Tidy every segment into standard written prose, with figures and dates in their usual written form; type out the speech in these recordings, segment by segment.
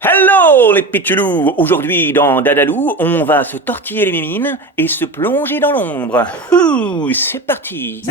Hello les pitchoulous. Aujourd'hui dans Dadalou, on va se tortiller les mimines et se plonger dans l'ombre. Ouh, c'est parti.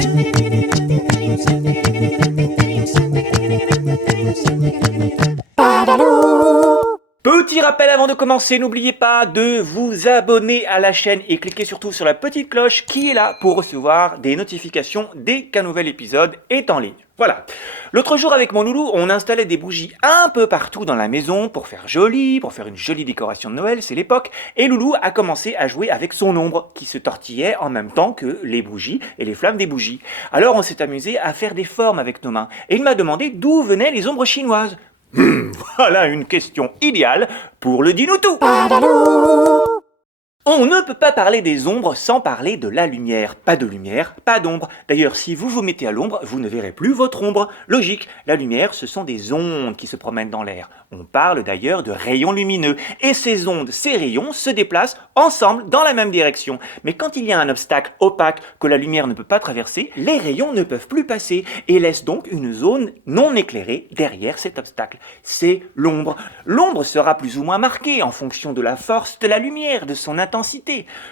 Petit rappel avant de commencer, n'oubliez pas de vous abonner à la chaîne et cliquez surtout sur la petite cloche qui est là pour recevoir des notifications dès qu'un nouvel épisode est en ligne. Voilà. L'autre jour avec mon loulou, on installait des bougies un peu partout dans la maison pour faire joli, pour faire une jolie décoration de Noël, c'est l'époque, et Loulou a commencé à jouer avec son ombre qui se tortillait en même temps que les bougies et les flammes des bougies. Alors on s'est amusé à faire des formes avec nos mains et il m'a demandé d'où venaient les ombres chinoises. Voilà une question idéale pour le dis-nous-tout. On ne peut pas parler des ombres sans parler de la lumière. Pas de lumière, pas d'ombre. D'ailleurs, si vous vous mettez à l'ombre, vous ne verrez plus votre ombre. Logique, la lumière, ce sont des ondes qui se promènent dans l'air. On parle d'ailleurs de rayons lumineux. Et ces ondes, ces rayons se déplacent ensemble dans la même direction. Mais quand il y a un obstacle opaque que la lumière ne peut pas traverser, les rayons ne peuvent plus passer et laissent donc une zone non éclairée derrière cet obstacle. C'est l'ombre. L'ombre sera plus ou moins marquée en fonction de la force de la lumière, de son intensité.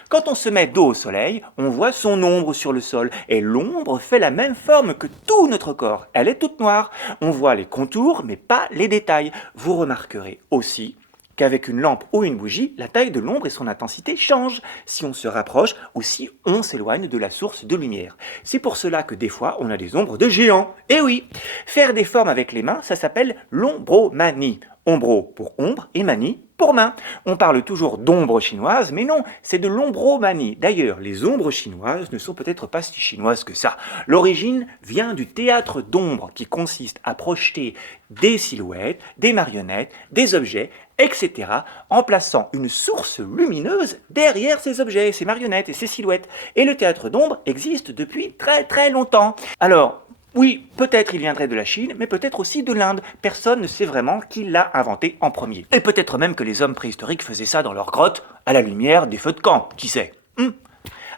Quand on se met dos au soleil, on voit son ombre sur le sol et l'ombre fait la même forme que tout notre corps. Elle est toute noire. On voit les contours mais pas les détails. Vous remarquerez aussi qu'avec une lampe ou une bougie, la taille de l'ombre et son intensité changent si on se rapproche ou si on s'éloigne de la source de lumière. C'est pour cela que des fois, on a des ombres de géants. Et oui, faire des formes avec les mains, ça s'appelle l'ombromanie. Ombro pour ombre et manie pour main. On parle toujours d'ombre chinoise, mais non, c'est de l'ombromanie. D'ailleurs, les ombres chinoises ne sont peut-être pas si chinoises que ça. L'origine vient du théâtre d'ombre qui consiste à projeter des silhouettes, des marionnettes, des objets, etc. en plaçant une source lumineuse derrière ces objets, ces marionnettes et ces silhouettes. Et le théâtre d'ombre existe depuis très très longtemps. Alors, oui, peut-être il viendrait de la Chine, mais peut-être aussi de l'Inde. Personne ne sait vraiment qui l'a inventé en premier. Et peut-être même que les hommes préhistoriques faisaient ça dans leurs grottes, à la lumière des feux de camp, qui sait.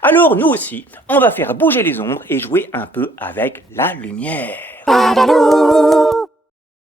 Alors nous aussi, on va faire bouger les ombres et jouer un peu avec la lumière.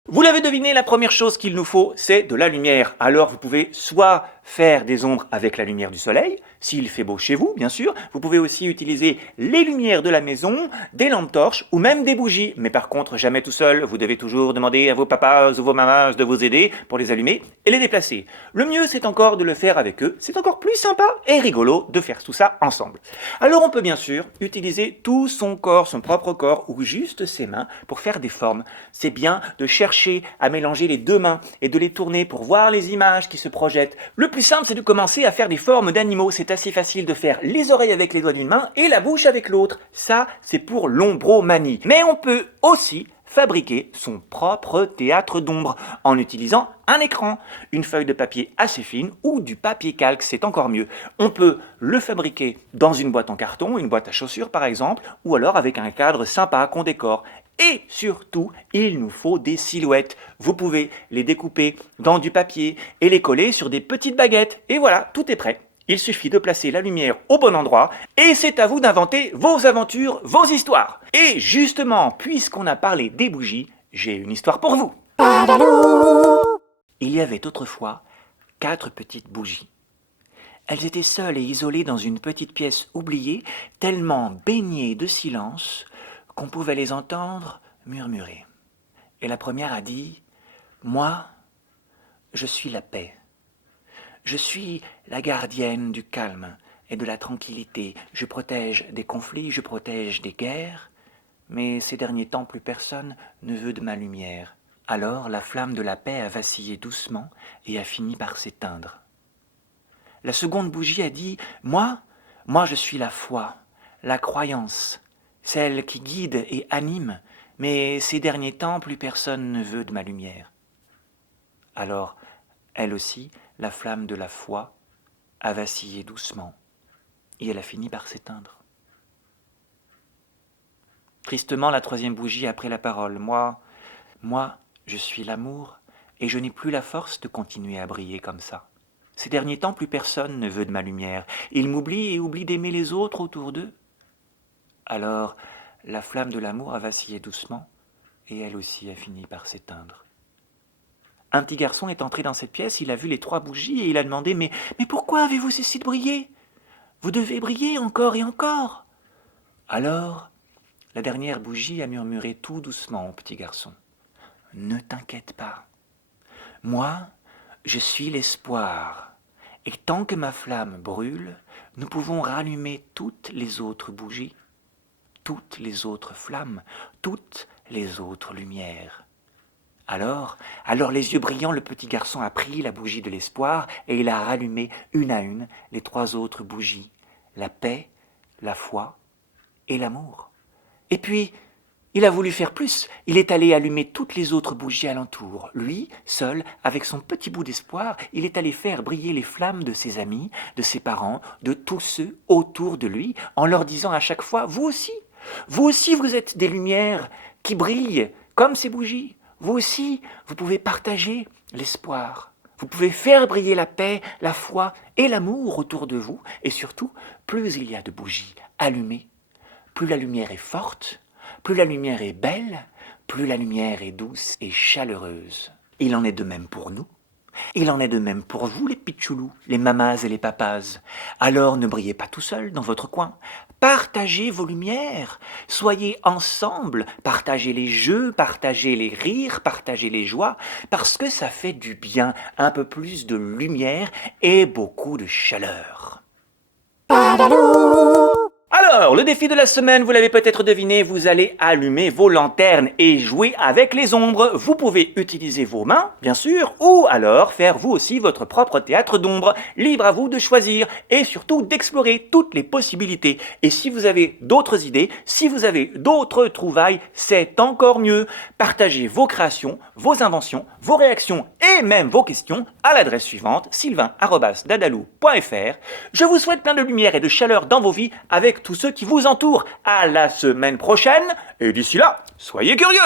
Vous l'avez deviné, la première chose qu'il nous faut, c'est de la lumière. Alors vous pouvez soit faire des ombres avec la lumière du soleil, s'il fait beau chez vous, bien sûr. Vous pouvez aussi utiliser les lumières de la maison, des lampes torches ou même des bougies. Mais par contre, jamais tout seul. Vous devez toujours demander à vos papas ou vos mamas de vous aider pour les allumer et les déplacer. Le mieux, c'est encore de le faire avec eux. C'est encore plus sympa et rigolo de faire tout ça ensemble. Alors on peut bien sûr utiliser tout son corps, son propre corps ou juste ses mains pour faire des formes. C'est bien de chercher à mélanger les deux mains et de les tourner pour voir les images qui se projettent. Le plus simple, c'est de commencer à faire des formes d'animaux. C'est assez facile de faire les oreilles avec les doigts d'une main et la bouche avec l'autre. Ça, c'est pour l'ombromanie. Mais on peut aussi fabriquer son propre théâtre d'ombre en utilisant un écran, une feuille de papier assez fine ou du papier calque, c'est encore mieux. On peut le fabriquer dans une boîte en carton, une boîte à chaussures par exemple, ou alors avec un cadre sympa qu'on décore. Et surtout, il nous faut des silhouettes. Vous pouvez les découper dans du papier et les coller sur des petites baguettes. Et voilà, tout est prêt. Il suffit de placer la lumière au bon endroit et c'est à vous d'inventer vos aventures, vos histoires. Et justement, puisqu'on a parlé des bougies, j'ai une histoire pour vous. Il y avait autrefois 4 petites bougies. Elles étaient seules et isolées dans une petite pièce oubliée, tellement baignées de silence qu'on pouvait les entendre murmurer. Et la première a dit « Moi, je suis la paix. Je suis la gardienne du calme et de la tranquillité. Je protège des conflits, je protège des guerres. Mais ces derniers temps, plus personne ne veut de ma lumière. Alors la flamme de la paix a vacillé doucement et a fini par s'éteindre. La seconde bougie a dit « Moi, je suis la foi, la croyance, celle qui guide et anime, mais ces derniers temps, plus personne ne veut de ma lumière. » Alors, elle aussi, la flamme de la foi a vacillé doucement et elle a fini par s'éteindre. Tristement, la troisième bougie a pris la parole. Moi, je suis l'amour et je n'ai plus la force de continuer à briller comme ça. Ces derniers temps, plus personne ne veut de ma lumière. Ils m'oublient et oublient d'aimer les autres autour d'eux. Alors, la flamme de l'amour a vacillé doucement et elle aussi a fini par s'éteindre. Un petit garçon est entré dans cette pièce, il a vu les 3 bougies et il a demandé « Mais pourquoi avez-vous cessé de briller? Vous devez briller encore et encore !» Alors, la dernière bougie a murmuré tout doucement au petit garçon. « Ne t'inquiète pas. Moi, je suis l'espoir. Et tant que ma flamme brûle, nous pouvons rallumer toutes les autres bougies, toutes les autres flammes, toutes les autres lumières. » Alors, les yeux brillants, le petit garçon a pris la bougie de l'espoir et il a rallumé une à une les 3 autres bougies, la paix, la foi et l'amour. Et puis, il a voulu faire plus. Il est allé allumer toutes les autres bougies alentour. Lui, seul, avec son petit bout d'espoir, il est allé faire briller les flammes de ses amis, de ses parents, de tous ceux autour de lui, en leur disant à chaque fois « Vous aussi, vous êtes des lumières qui brillent comme ces bougies. Vous aussi, vous pouvez partager l'espoir. Vous pouvez faire briller la paix, la foi et l'amour autour de vous. Et surtout, plus il y a de bougies allumées, plus la lumière est forte, plus la lumière est belle, plus la lumière est douce et chaleureuse. Il en est de même pour nous. Il en est de même pour vous, les pitchoulous, les mamas et les papas. Alors ne brillez pas tout seul dans votre coin. Partagez vos lumières. Soyez ensemble. Partagez les jeux, partagez les rires, partagez les joies, parce que ça fait du bien, un peu plus de lumière et beaucoup de chaleur. Alors, le défi de la semaine, vous l'avez peut-être deviné, vous allez allumer vos lanternes et jouer avec les ombres. Vous pouvez utiliser vos mains, bien sûr, ou alors faire vous aussi votre propre théâtre d'ombre. Libre à vous de choisir et surtout d'explorer toutes les possibilités. Et si vous avez d'autres idées, si vous avez d'autres trouvailles, c'est encore mieux. Partagez vos créations, vos inventions, vos réactions et même vos questions à l'adresse suivante, sylvain@dadalou.fr. Je vous souhaite plein de lumière et de chaleur dans vos vies avec tous ceux qui vous entourent. À la semaine prochaine, et d'ici là, soyez curieux!